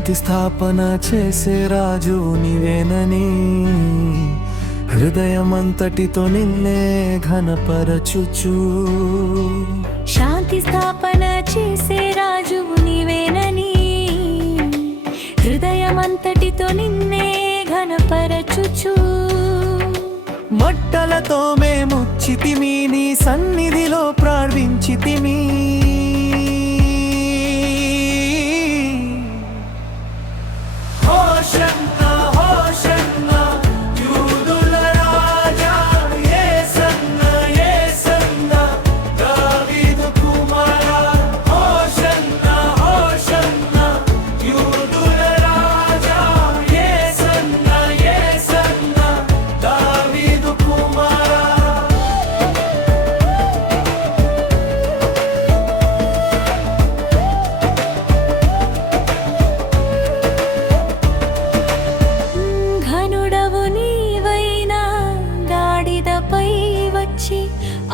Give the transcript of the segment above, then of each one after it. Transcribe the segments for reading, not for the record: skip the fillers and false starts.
శాంతి స్థాపన చేసే రాజు నీవేనని హృదయమంతటితో నిన్నే ఘనపరచుచు. శాంతి స్థాపన చేసే రాజు నీవేనని హృదయమంతటితో నిన్నే ఘనపరచుచు. మట్టలతో మేముచ్చితిమి, నీ సన్నిధిలో ప్రార్థించితిమి.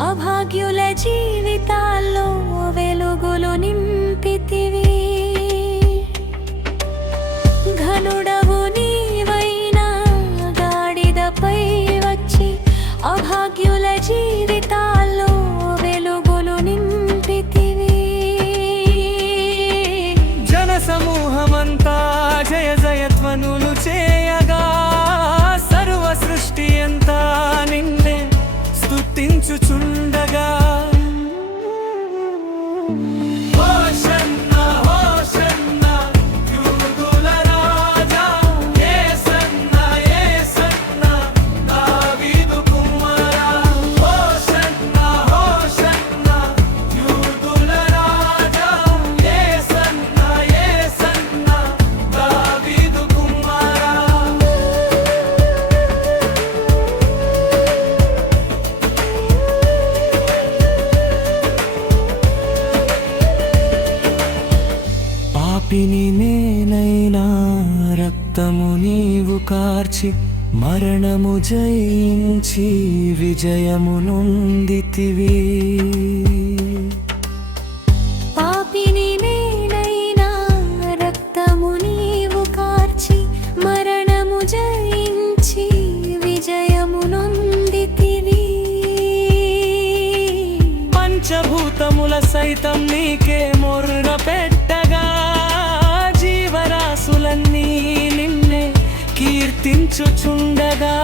అభాగ్యుల జీవితాల్లో వెలుగులు నింపితివి. ఘనుడవు నీవైనా గాడిదపై వచ్చి అభాగ్యుల జీవితాల్లో వెలుగులు నింపితివి. జన సమూహమంతా జయ జయధ్వనులు చేయగా సర్వ సృష్టి అంతా నిన్నే స్తుతించుచుండగా. పాపిని నేనైనా రక్తము నీవు కార్చి మరణము జయించి విజయము నొందితివి. పాపిని నేనైనా రక్తము నీవు కార్చి మరణము జయించి విజయము నొందితివి. పంచభూతముల సైతం నీకే మొర్ర పెట్టగా జీవరాశులన్నీ నిన్నే కీర్తించుచుండగా.